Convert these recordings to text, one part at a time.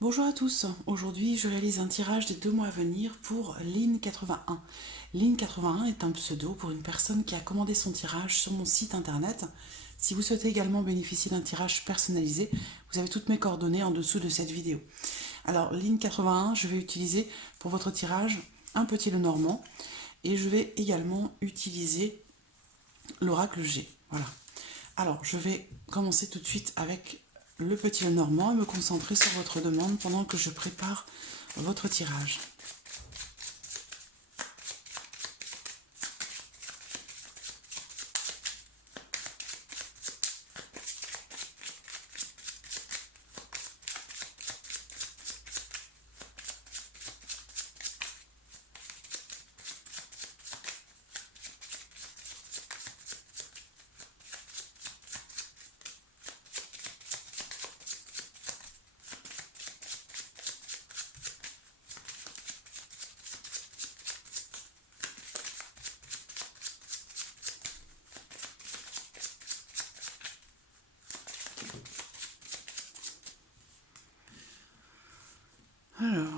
Bonjour à tous, aujourd'hui je réalise un tirage des 2 mois à venir pour Lynn81. Lynn81 est un pseudo pour une personne qui a commandé son tirage sur mon site internet. Si vous souhaitez également bénéficier d'un tirage personnalisé, vous avez toutes mes coordonnées en dessous de cette vidéo. Alors Lynn81, je vais utiliser pour votre tirage un petit Lenormand et je vais également utiliser l'oracle G. Voilà. Alors, je vais commencer tout de suite avec le petit Lenormand et me concentrer sur votre demande pendant que je prépare votre tirage. Alors,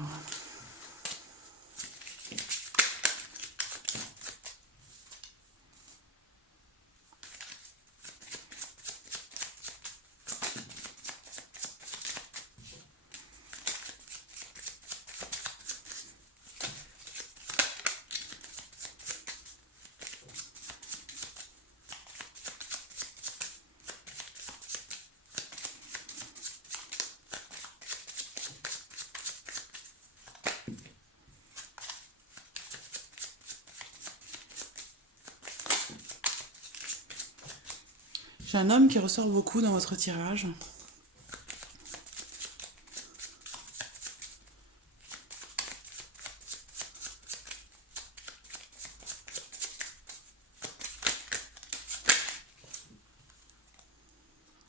j'ai un homme qui ressort beaucoup dans votre tirage.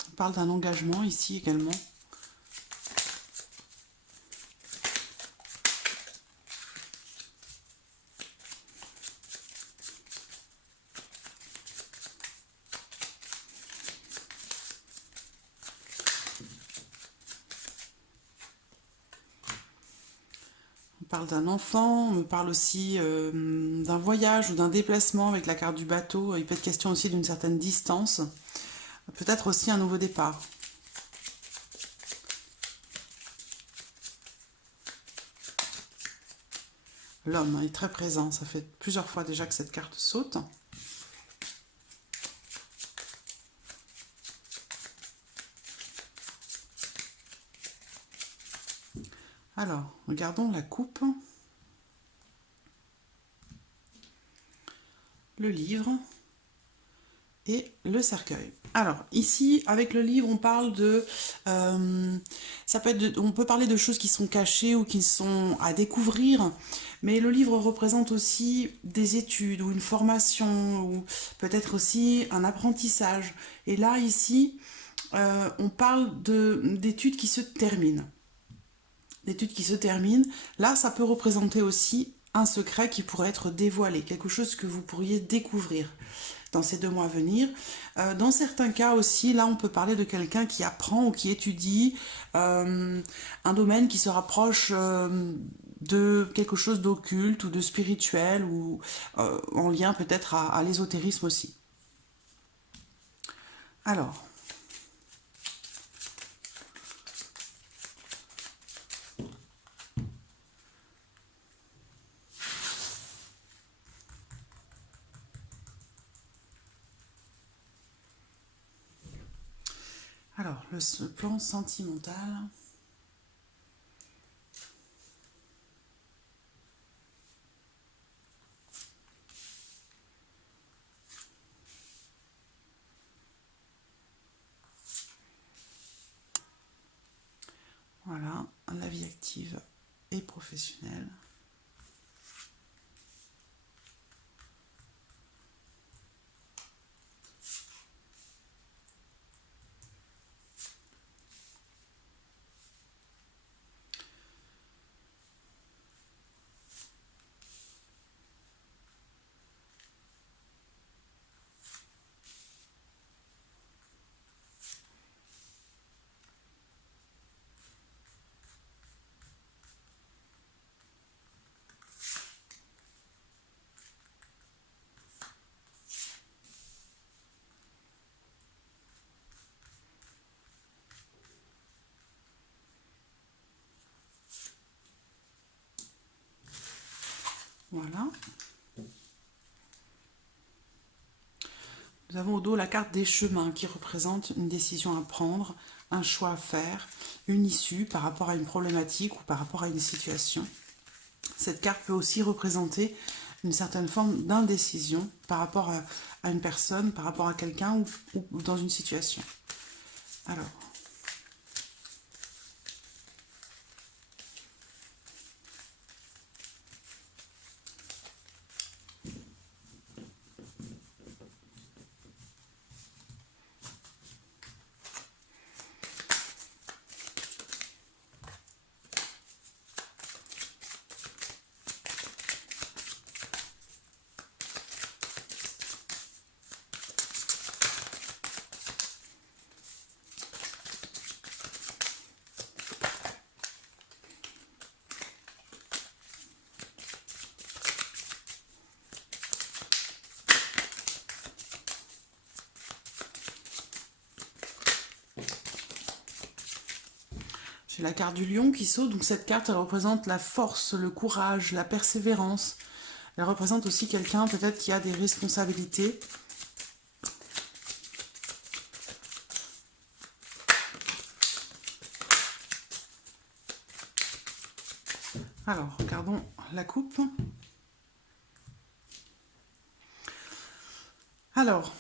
On parle d'un engagement ici également. On parle d'un enfant, on me parle aussi d'un voyage ou d'un déplacement avec la carte du bateau. Il peut être question aussi d'une certaine distance. Peut-être aussi un nouveau départ. L'homme est très présent, ça fait plusieurs fois déjà que cette carte saute. Alors, regardons la coupe, le livre et le cercueil. Alors, ici, avec le livre, on parle de... ça peut être on peut parler de choses qui sont cachées ou qui sont à découvrir, mais le livre représente aussi des études ou une formation ou peut-être aussi un apprentissage. Et là, ici, on parle d'études qui se terminent. D'études qui se terminent. Là, ça peut représenter aussi un secret qui pourrait être dévoilé, quelque chose que vous pourriez découvrir dans ces 2 mois à venir. Dans certains cas aussi, là, on peut parler de quelqu'un qui apprend ou qui étudie un domaine qui se rapproche de quelque chose d'occulte ou de spirituel ou en lien peut-être à l'ésotérisme aussi. Alors, le plan sentimental. Voilà, la vie active et professionnelle. Voilà. Nous avons au dos la carte des chemins qui représente une décision à prendre, un choix à faire, une issue par rapport à une problématique ou par rapport à une situation. Cette carte peut aussi représenter une certaine forme d'indécision par rapport à une personne, par rapport à quelqu'un ou dans une situation. Alors, j'ai la carte du lion qui saute, donc cette carte, elle représente la force, le courage, la persévérance. Elle représente aussi quelqu'un peut-être qui a des responsabilités. Alors, regardons la coupe. Alors,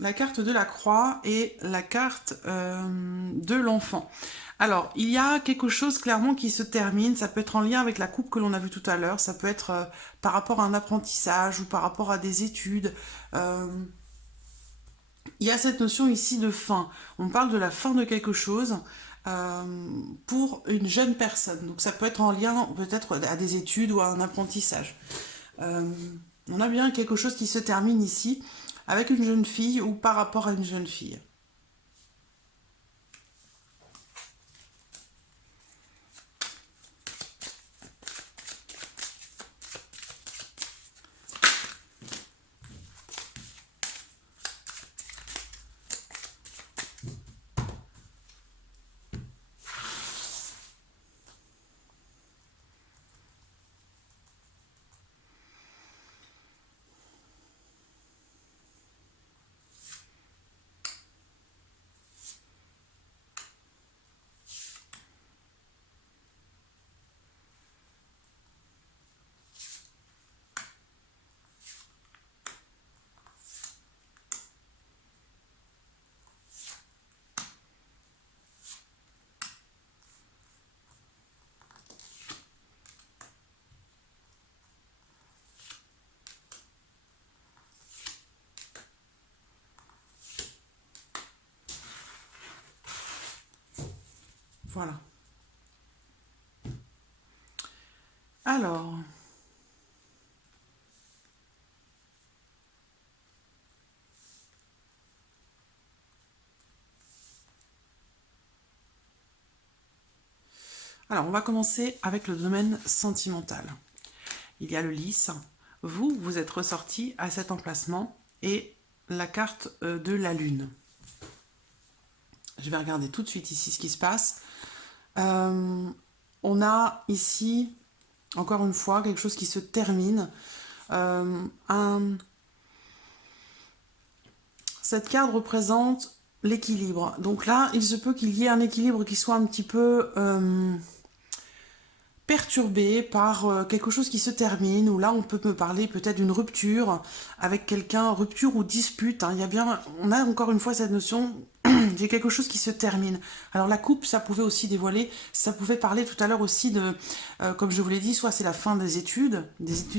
la carte de la croix et la carte de l'enfant. Alors, il y a quelque chose clairement qui se termine, ça peut être en lien avec la coupe que l'on a vue tout à l'heure, ça peut être par rapport à un apprentissage ou par rapport à des études. Il y a cette notion ici de fin. On parle de la fin de quelque chose pour une jeune personne. Donc ça peut être en lien peut-être à des études ou à un apprentissage. On a bien quelque chose qui se termine ici avec une jeune fille ou par rapport à une jeune fille. Voilà. Alors, on va commencer avec le domaine sentimental. Il y a le lys. Vous êtes ressorti à cet emplacement et la carte de la lune. Je vais regarder tout de suite ici ce qui se passe. On a ici, encore une fois, quelque chose qui se termine. Cette carte représente l'équilibre. Donc là, il se peut qu'il y ait un équilibre qui soit un petit peu perturbé par quelque chose qui se termine, ou là on peut me parler peut-être d'une rupture avec quelqu'un, rupture ou dispute, hein. Il y a bien, on a encore une fois cette notion, j'ai quelque chose qui se termine. Alors la coupe, ça pouvait aussi dévoiler, ça pouvait parler tout à l'heure aussi de, comme je vous l'ai dit, soit c'est la fin des études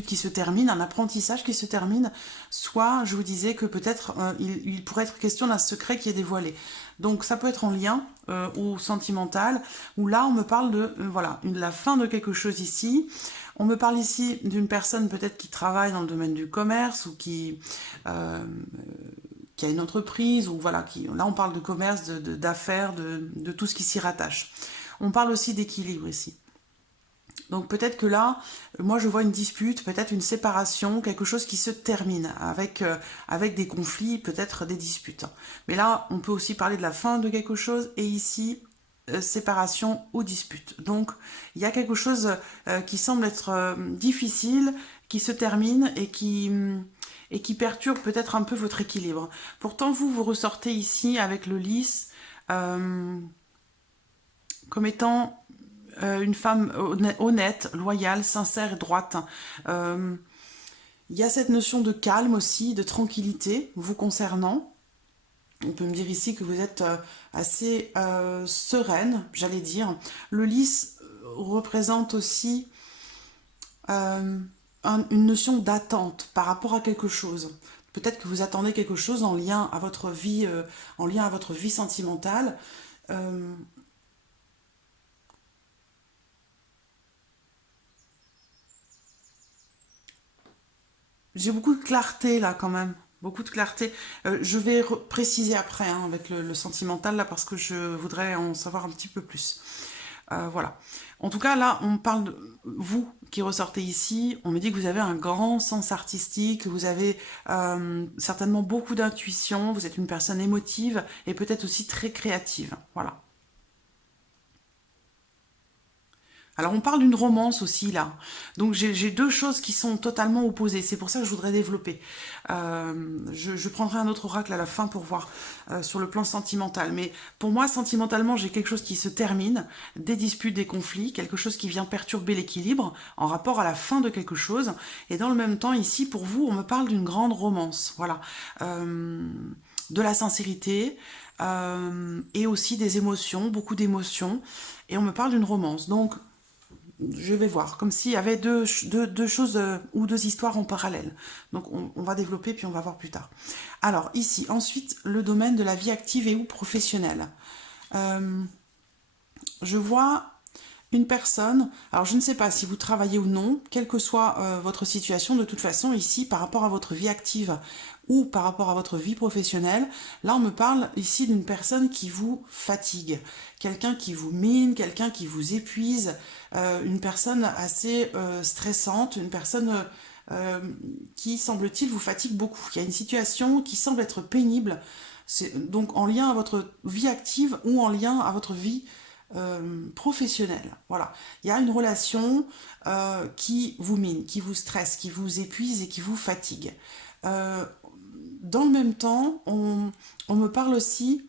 qui se terminent, un apprentissage qui se termine, soit je vous disais que peut-être il pourrait être question d'un secret qui est dévoilé. Donc ça peut être en lien ou sentimental, où là on me parle de voilà, la fin de quelque chose ici. On me parle ici d'une personne peut-être qui travaille dans le domaine du commerce ou qui a une entreprise, ou voilà, là on parle de commerce, d'affaires, de tout ce qui s'y rattache. On parle aussi d'équilibre ici. Donc peut-être que là, moi je vois une dispute, peut-être une séparation, quelque chose qui se termine avec des conflits, peut-être des disputes. Mais là, on peut aussi parler de la fin de quelque chose, et ici, séparation ou dispute. Donc, il y a quelque chose qui semble être difficile, qui se termine et qui perturbe peut-être un peu votre équilibre. Pourtant, vous ressortez ici avec le lys comme étant une femme honnête, loyale, sincère et droite. Il y a cette notion de calme aussi, de tranquillité vous concernant. On peut me dire ici que vous êtes assez sereine, j'allais dire. Le lys représente aussi une notion d'attente par rapport à quelque chose. Peut-être que vous attendez quelque chose en lien à votre vie, sentimentale. Euh, J'ai beaucoup de clarté là quand même. Beaucoup de clarté. Je vais préciser après hein, avec le sentimental là parce que je voudrais en savoir un petit peu plus. Voilà. En tout cas, là, on parle de vous qui ressortez ici. On me dit que vous avez un grand sens artistique, que vous avez certainement beaucoup d'intuition, vous êtes une personne émotive et peut-être aussi très créative. Voilà. Alors on parle d'une romance aussi là. Donc j'ai deux choses qui sont totalement opposées. C'est pour ça que je voudrais développer. Je prendrai un autre oracle à la fin pour voir sur le plan sentimental. Mais pour moi, sentimentalement, j'ai quelque chose qui se termine, des disputes, des conflits, quelque chose qui vient perturber l'équilibre en rapport à la fin de quelque chose. Et dans le même temps, ici, pour vous, on me parle d'une grande romance. Voilà. De la sincérité et aussi des émotions, beaucoup d'émotions. Et on me parle d'une romance. Donc, je vais voir, comme s'il y avait deux choses ou deux histoires en parallèle. Donc on va développer puis on va voir plus tard. Alors ici, ensuite, le domaine de la vie active et ou professionnelle. Euh, je vois une personne, alors je ne sais pas si vous travaillez ou non, quelle que soit votre situation, de toute façon ici par rapport à votre vie active ou par rapport à votre vie professionnelle, là on me parle ici d'une personne qui vous fatigue, quelqu'un qui vous mine, quelqu'un qui vous épuise, une personne assez stressante, une personne qui semble-t-il vous fatigue beaucoup. Il y a une situation qui semble être pénible, c'est donc en lien à votre vie active ou en lien à votre vie professionnelle. Voilà. Il y a une relation qui vous mine, qui vous stresse, qui vous épuise et qui vous fatigue. Euh, Dans le même temps, on me parle aussi,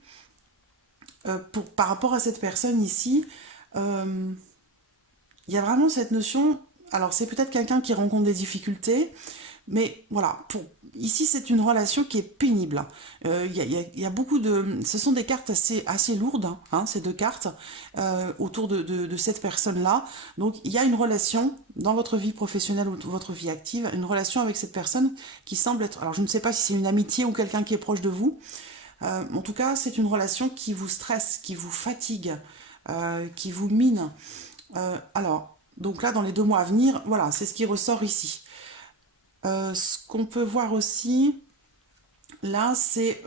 par rapport à cette personne ici, euh, il y a vraiment cette notion, alors c'est peut-être quelqu'un qui rencontre des difficultés, mais voilà, ici c'est une relation qui est pénible. Il y a beaucoup de... Ce sont des cartes assez lourdes, hein, ces deux cartes, autour de cette personne-là. Donc il y a une relation dans votre vie professionnelle ou votre vie active, une relation avec cette personne qui semble être... Alors je ne sais pas si c'est une amitié ou quelqu'un qui est proche de vous. En tout cas, c'est une relation qui vous stresse, qui vous fatigue, qui vous mine. Alors, donc là, dans les 2 mois à venir, voilà, c'est ce qui ressort ici. Ce qu'on peut voir aussi, là, c'est...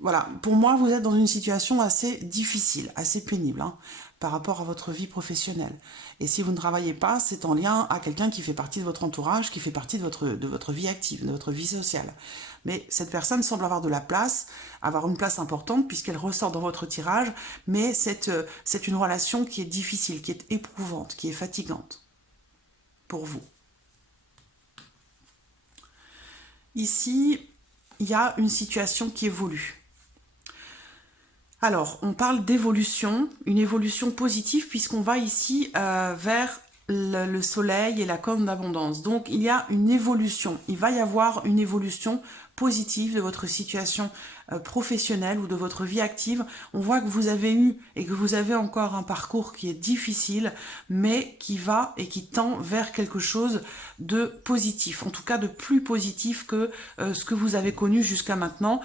voilà, pour moi, vous êtes dans une situation assez difficile, assez pénible, hein, par rapport à votre vie professionnelle. Et si vous ne travaillez pas, c'est en lien à quelqu'un qui fait partie de votre entourage, qui fait partie de votre vie active, de votre vie sociale. Mais cette personne semble avoir de la place, avoir une place importante, puisqu'elle ressort dans votre tirage, mais c'est une relation qui est difficile, qui est éprouvante, qui est fatigante pour vous. Ici, il y a une situation qui évolue. Alors, on parle d'évolution, une évolution positive puisqu'on va ici vers le soleil et la corne d'abondance. Donc, il y a une évolution. Il va y avoir une évolution positive de votre situation professionnelle ou de votre vie active. On voit que vous avez eu et que vous avez encore un parcours qui est difficile, mais qui va et qui tend vers quelque chose de positif, en tout cas de plus positif que ce que vous avez connu jusqu'à maintenant.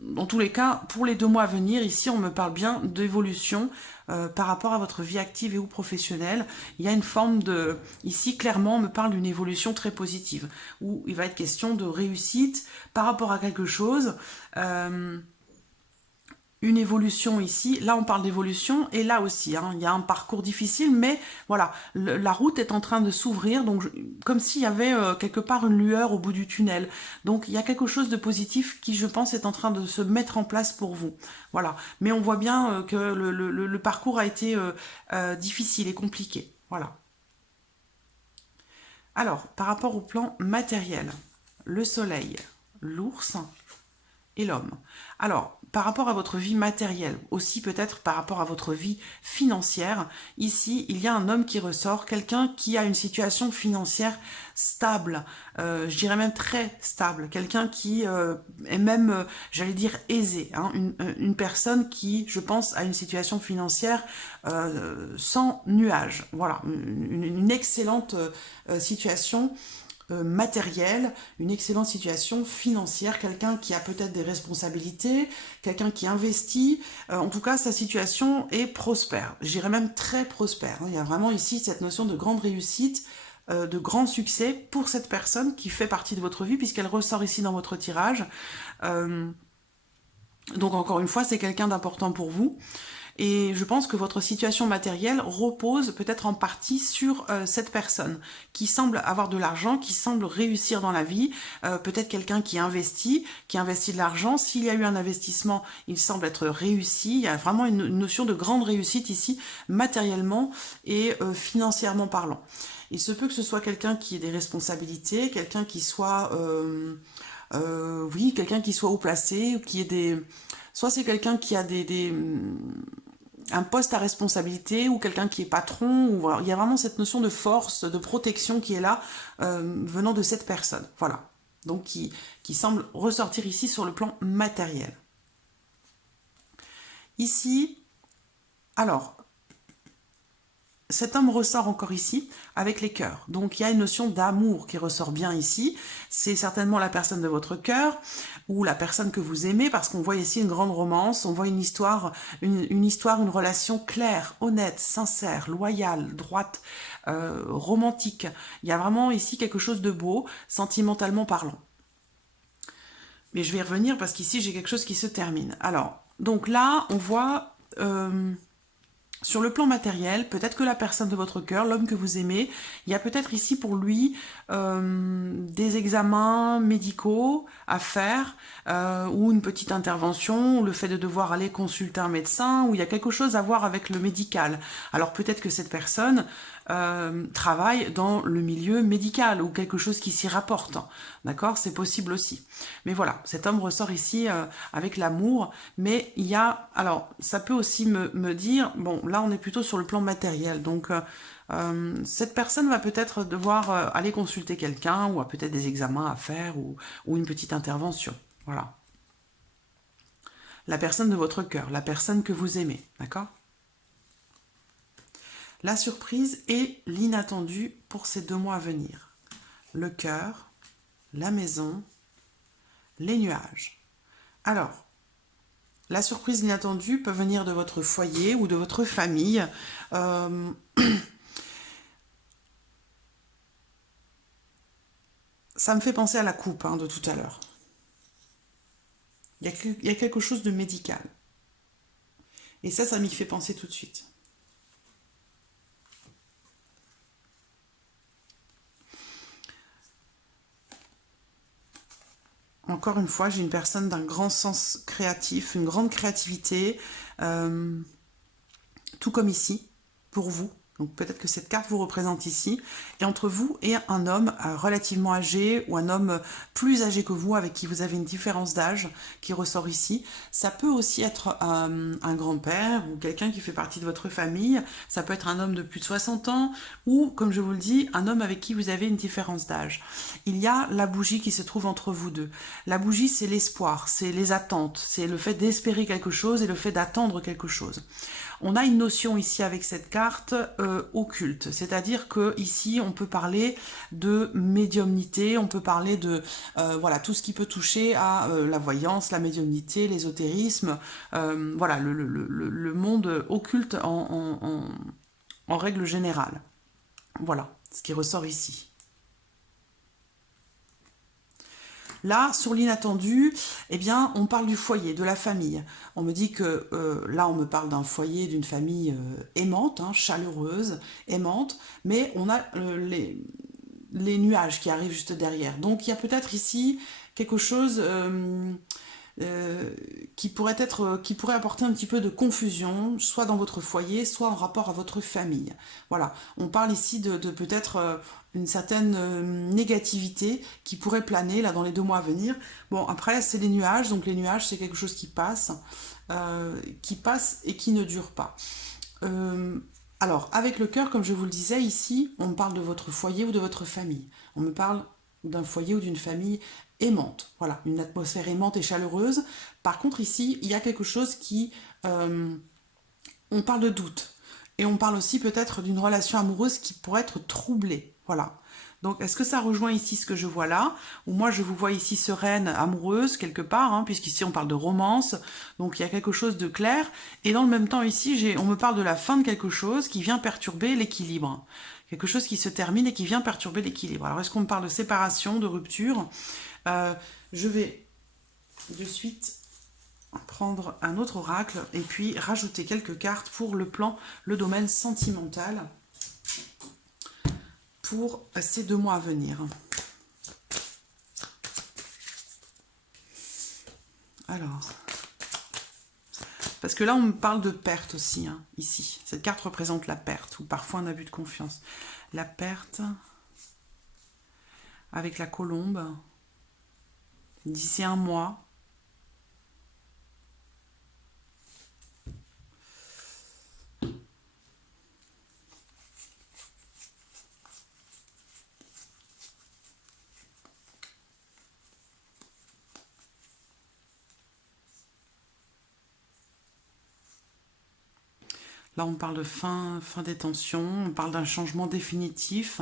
Dans tous les cas, pour les 2 mois à venir, ici, on me parle bien d'évolution par rapport à votre vie active et ou professionnelle. Il y a une forme de... Ici, clairement, on me parle d'une évolution très positive, où il va être question de réussite par rapport à quelque chose. une évolution ici. Là, on parle d'évolution, et là aussi, hein, il y a un parcours difficile, mais voilà, la route est en train de s'ouvrir, donc comme s'il y avait quelque part une lueur au bout du tunnel. Donc, il y a quelque chose de positif qui, je pense, est en train de se mettre en place pour vous. Voilà. Mais on voit bien que le parcours a été difficile et compliqué. Voilà. Alors, par rapport au plan matériel, le soleil, l'ours et l'homme. Alors, par rapport à votre vie matérielle, aussi peut-être par rapport à votre vie financière, ici, il y a un homme qui ressort, quelqu'un qui a une situation financière stable, je dirais même très stable, quelqu'un qui est même, j'allais dire, aisé, hein, une personne qui, je pense, a une situation financière sans nuage. Voilà, une excellente situation matériel, une excellente situation financière, quelqu'un qui a peut-être des responsabilités, quelqu'un qui investit. En tout cas, sa situation est prospère. J'irais même très prospère. Il y a vraiment ici cette notion de grande réussite, de grand succès pour cette personne qui fait partie de votre vie, puisqu'elle ressort ici dans votre tirage. Donc encore une fois, c'est quelqu'un d'important pour vous. Et je pense que votre situation matérielle repose peut-être en partie sur cette personne qui semble avoir de l'argent, qui semble réussir dans la vie, peut-être quelqu'un qui investit de l'argent. S'il y a eu un investissement, il semble être réussi. Il y a vraiment une notion de grande réussite ici, matériellement et financièrement parlant. Il se peut que ce soit quelqu'un qui ait des responsabilités, quelqu'un qui soit... oui, quelqu'un qui soit haut placé, qui ait des... Soit c'est quelqu'un qui a un poste à responsabilité ou quelqu'un qui est patron. Ou, voilà. Il y a vraiment cette notion de force, de protection qui est là, venant de cette personne. Voilà. Donc qui semble ressortir ici sur le plan matériel. Ici, alors, cet homme ressort encore ici avec les cœurs. Donc il y a une notion d'amour qui ressort bien ici. C'est certainement la personne de votre cœur ou la personne que vous aimez, parce qu'on voit ici une grande romance, on voit une histoire, une relation claire, honnête, sincère, loyale, droite, romantique. Il y a vraiment ici quelque chose de beau, sentimentalement parlant. Mais je vais y revenir parce qu'ici j'ai quelque chose qui se termine. Alors, donc là, on voit... sur le plan matériel, peut-être que la personne de votre cœur, l'homme que vous aimez, il y a peut-être ici pour lui des examens médicaux à faire, ou une petite intervention, ou le fait de devoir aller consulter un médecin, ou il y a quelque chose à voir avec le médical. Alors peut-être que cette personne travaille dans le milieu médical, ou quelque chose qui s'y rapporte. D'accord? C'est possible aussi. Mais voilà, cet homme ressort ici avec l'amour, mais il y a... Alors, ça peut aussi me dire... Bon, là, on est plutôt sur le plan matériel, donc... cette personne va peut-être devoir aller consulter quelqu'un, ou a peut-être des examens à faire, ou une petite intervention. Voilà. La personne de votre cœur, la personne que vous aimez, d'accord? La surprise et l'inattendu pour ces 2 mois à venir. Le cœur, la maison, les nuages. Alors, la surprise inattendue peut venir de votre foyer ou de votre famille. Ça me fait penser à la coupe de tout à l'heure. Il y a quelque chose de médical. Et ça m'y fait penser tout de suite. Encore une fois, j'ai une personne d'un grand sens créatif, une grande créativité, tout comme ici, pour vous. Donc peut-être que cette carte vous représente ici. Et entre vous et un homme relativement âgé ou un homme plus âgé que vous, avec qui vous avez une différence d'âge qui ressort ici. Ça peut aussi être un grand-père ou quelqu'un qui fait partie de votre famille. Ça peut être un homme de plus de 60 ans ou, comme je vous le dis, un homme avec qui vous avez une différence d'âge. Il y a la bougie qui se trouve entre vous deux. La bougie, c'est l'espoir, c'est les attentes, c'est le fait d'espérer quelque chose et le fait d'attendre quelque chose. On a une notion ici avec cette carte occulte, c'est-à-dire que ici on peut parler de médiumnité, on peut parler de voilà tout ce qui peut toucher à la voyance, la médiumnité, l'ésotérisme, voilà le monde occulte en règle générale. Voilà ce qui ressort ici. Là, sur l'inattendu, eh bien, on parle du foyer, de la famille. On me dit que là, on me parle d'un foyer, d'une famille aimante, hein, chaleureuse, aimante, mais on a les nuages qui arrivent juste derrière. Donc, il y a peut-être ici quelque chose euh, qui pourrait apporter un petit peu de confusion, soit dans votre foyer, soit en rapport à votre famille. Voilà, on parle ici de peut-être une certaine négativité qui pourrait planer là dans les 2 mois à venir. Bon, après, c'est les nuages, donc les nuages, c'est quelque chose qui passe et qui ne dure pas. Euh, alors, avec le cœur, comme je vous le disais, ici, on me parle de votre foyer ou de votre famille. On me parle d'un foyer ou d'une famille aimante. Voilà, une atmosphère aimante et chaleureuse. Par contre, ici, il y a quelque chose qui... on parle de doute. Et on parle aussi peut-être d'une relation amoureuse qui pourrait être troublée. Voilà. Donc, est-ce que ça rejoint ici ce que je vois là? Ou moi, je vous vois ici sereine, amoureuse, quelque part, hein, puisqu'ici, on parle de romance. Donc, il y a quelque chose de clair. Et dans le même temps, ici, on me parle de la fin de quelque chose qui vient perturber l'équilibre. Quelque chose qui se termine et qui vient perturber l'équilibre. Alors, est-ce qu'on me parle de séparation, de rupture? Je vais de suite prendre un autre oracle et puis rajouter quelques cartes pour le domaine sentimental pour ces 2 mois à venir. Alors, parce que là on me parle de perte aussi, hein, ici. Cette carte représente la perte ou parfois un abus de confiance. La perte avec la colombe d'ici un mois. Là, on parle de fin des tensions, on parle d'un changement définitif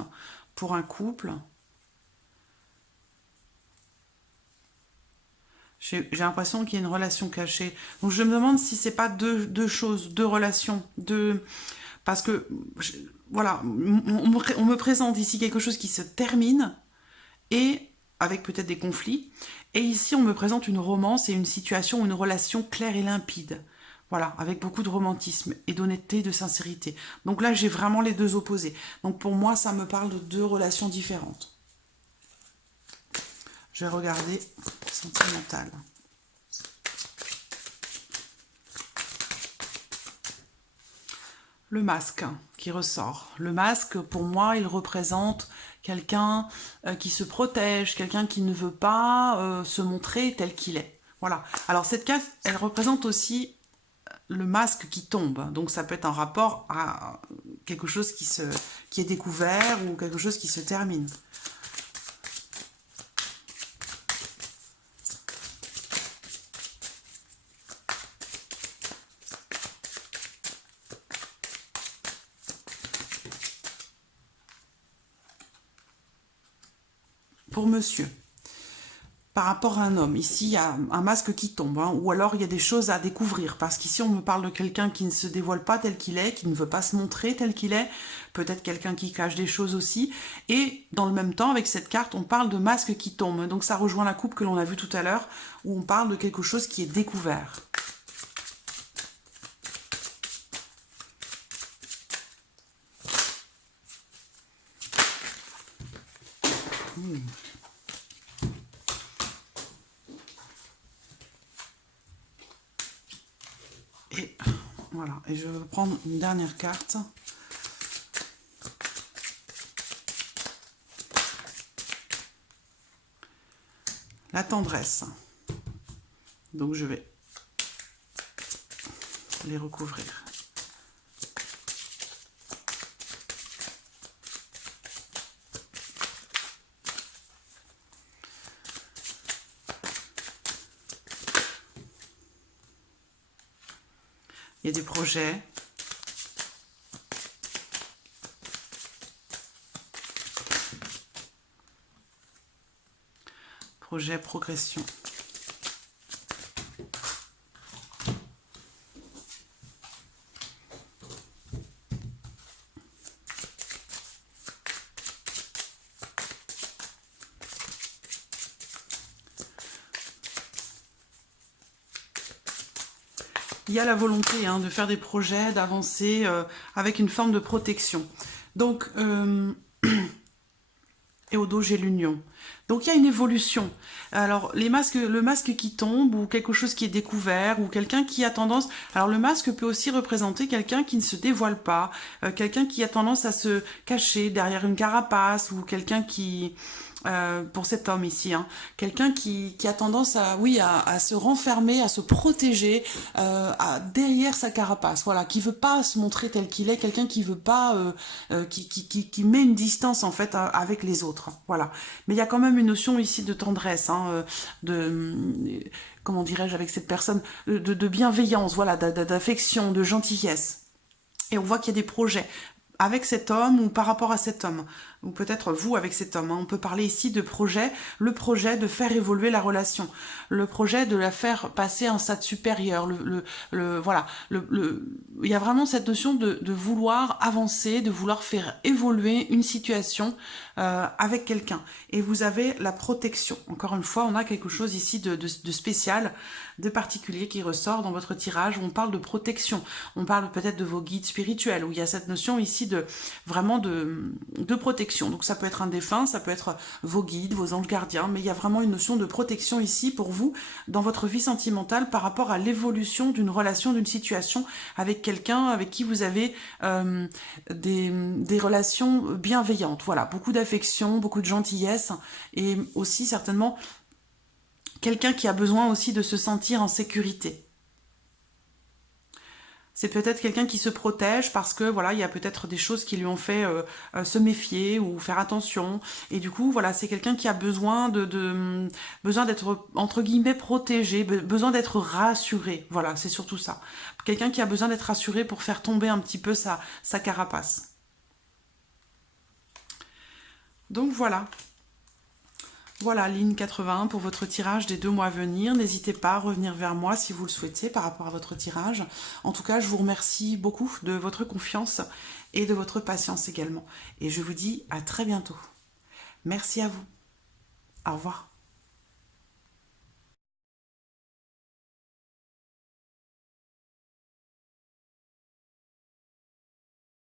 pour un couple. J'ai l'impression qu'il y a une relation cachée. Donc, je me demande si c'est pas deux choses, deux relations, parce que, voilà, on me présente ici quelque chose qui se termine, et avec peut-être des conflits. Et ici, on me présente une romance et une situation, une relation claire et limpide. Voilà, avec beaucoup de romantisme et d'honnêteté, de sincérité. Donc là, j'ai vraiment les deux opposés. Donc pour moi, ça me parle de deux relations différentes. Je vais regarder sentimental. Le masque qui ressort. Le masque, pour moi, il représente quelqu'un qui se protège, quelqu'un qui ne veut pas se montrer tel qu'il est. Voilà. Alors cette carte, elle représente aussi le masque qui tombe. Donc ça peut être en rapport à quelque chose qui est découvert ou quelque chose qui se termine. Pour monsieur, par rapport à un homme, ici il y a un masque qui tombe, hein, ou alors il y a des choses à découvrir, parce qu'ici on me parle de quelqu'un qui ne se dévoile pas tel qu'il est, qui ne veut pas se montrer tel qu'il est, peut-être quelqu'un qui cache des choses aussi, et dans le même temps avec cette carte on parle de masque qui tombe, donc ça rejoint la coupe que l'on a vue tout à l'heure, où on parle de quelque chose qui est découvert. Et voilà, et je vais prendre une dernière carte. La tendresse. Donc je vais les recouvrir. Il y a des projets. Projet progression. il y a la volonté hein, de faire des projets, d'avancer avec une forme de protection. Donc, et au dos, j'ai l'union. Donc il y a une évolution. Alors les masques, le masque qui tombe ou quelque chose qui est découvert ou quelqu'un qui a tendance. Alors le masque peut aussi représenter quelqu'un qui ne se dévoile pas, quelqu'un qui a tendance à se cacher derrière une carapace ou quelqu'un qui pour cet homme ici, hein. Quelqu'un qui a tendance à, oui, à se renfermer, à se protéger derrière sa carapace, voilà, qui veut pas se montrer tel qu'il est, quelqu'un qui veut pas, qui met une distance en fait avec les autres, voilà. Mais il y a quand même une notion ici de tendresse, hein, comment dirais-je avec cette personne, de bienveillance, voilà, d'affection, de gentillesse. Et on voit qu'il y a des projets avec cet homme ou par rapport à cet homme, ou peut-être vous avec cet homme. Hein. On peut parler ici de projet, le projet de faire évoluer la relation, le projet de la faire passer à un stade supérieur. Voilà, il y a vraiment cette notion de vouloir avancer, de vouloir faire évoluer une situation avec quelqu'un. Et vous avez la protection. Encore une fois, on a quelque chose ici de spécial, de particulier qui ressort dans votre tirage où on parle de protection. On parle peut-être de vos guides spirituels, où il y a cette notion ici de vraiment de protection. Donc ça peut être un défunt, ça peut être vos guides, vos anges gardiens, mais il y a vraiment une notion de protection ici pour vous dans votre vie sentimentale par rapport à l'évolution d'une relation, d'une situation avec quelqu'un avec qui vous avez des relations bienveillantes. Voilà, beaucoup d'affection, beaucoup de gentillesse et aussi certainement quelqu'un qui a besoin aussi de se sentir en sécurité. C'est peut-être quelqu'un qui se protège parce que voilà, il y a peut-être des choses qui lui ont fait se méfier ou faire attention. Et du coup, voilà, c'est quelqu'un qui a besoin besoin d'être entre guillemets protégé, besoin d'être rassuré. Voilà, c'est surtout ça. Quelqu'un qui a besoin d'être rassuré pour faire tomber un petit peu sa carapace. Donc voilà. Voilà, ligne 81 pour votre tirage des 2 mois à venir. N'hésitez pas à revenir vers moi si vous le souhaitez par rapport à votre tirage. En tout cas, je vous remercie beaucoup de votre confiance et de votre patience également. Et je vous dis à très bientôt. Merci à vous. Au revoir.